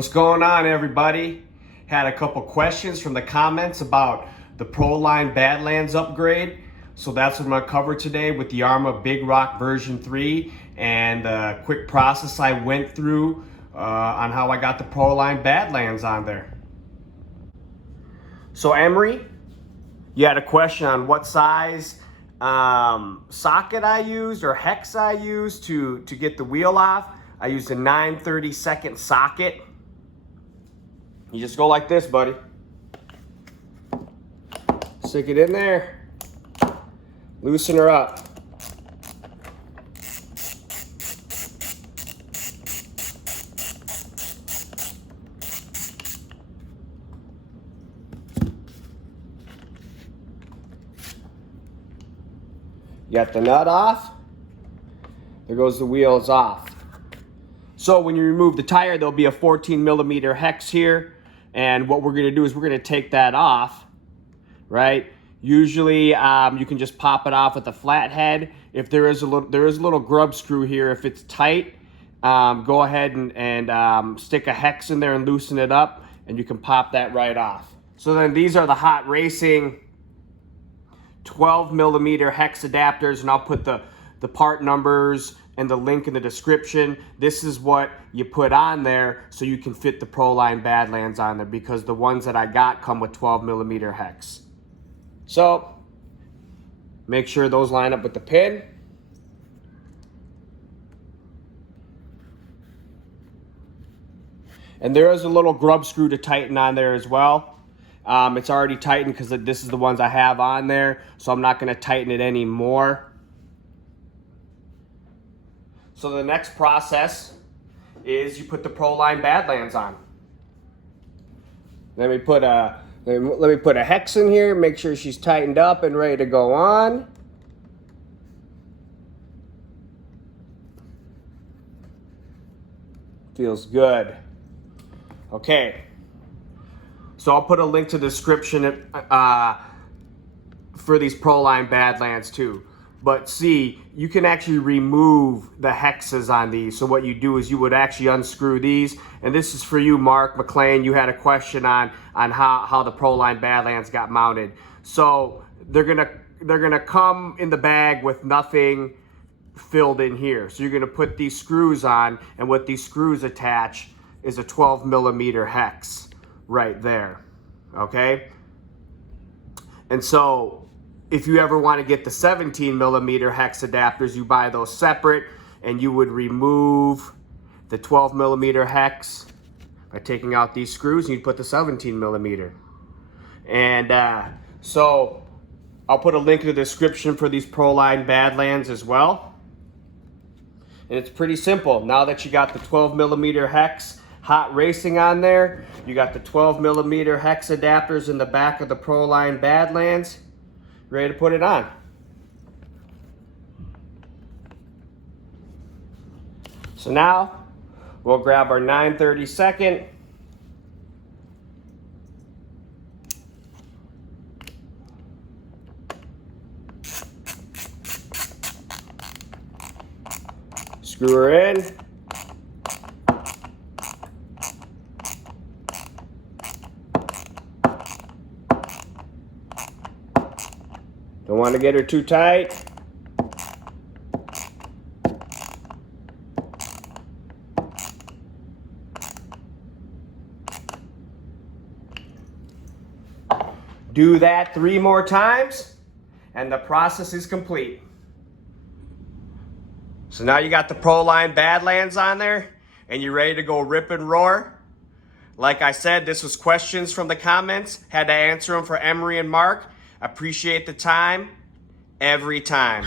What's going on, everybody? Had a couple questions from the comments about the Proline Badlands upgrade. So that's what I'm going to cover today with the Arrma Big Rock version 3 and a quick process I went through on how I got the Proline Badlands on there. So Emery, you had a question on what size socket I used or hex I used to get the wheel off. I used a 9/32 socket. You just go like this, buddy. Stick it in there. Loosen her up. You got the nut off. There goes the wheels off. So when you remove the tire, there'll be a 14mm hex here. And what we're gonna do is we're gonna take that off, right? Usually you can just pop it off with a flathead. If there is a little grub screw here, if it's tight, go ahead and stick a hex in there and loosen it up, and you can pop that right off. So then these are the Hot Racing 12mm hex adapters, and I'll put the part numbers and the link in the description. This is what you put on there so you can fit the Proline Badlands on there, because the ones that I got come with 12mm hex. So make sure those line up with the pin. And there is a little grub screw to tighten on there as well. It's already tightened because this is the ones I have on there, so I'm not going to tighten it anymore. So the next process is you put the Proline Badlands on. Let me put a hex in here, make sure she's tightened up and ready to go on. Feels good. Okay. So I'll put a link to the description for these Proline Badlands too. But see, you can actually remove the hexes on these. So what you do is you would actually unscrew these. And this is for you, Mark McLean. You had a question on how the Proline Badlands got mounted. So they're gonna come in the bag with nothing filled in here. So you're gonna put these screws on, and what these screws attach is a 12mm hex right there. Okay? And so if you ever want to get the 17mm hex adapters, you buy those separate, and you would remove the 12mm hex by taking out these screws, and you'd put the 17mm. And so I'll put a link in the description for these Proline Badlands as well. And it's pretty simple. Now that you got the 12mm hex Hot Racing on there, you got the 12mm hex adapters in the back of the Proline Badlands, ready to put it on. So now we'll grab our 9/32. Screw her in. Don't want to get her too tight. Do that 3 more times, and the process is complete. So now you got the Proline Badlands on there, and you're ready to go rip and roar. Like I said, this was questions from the comments. Had to answer them for Emery and Mark. Appreciate the time every time.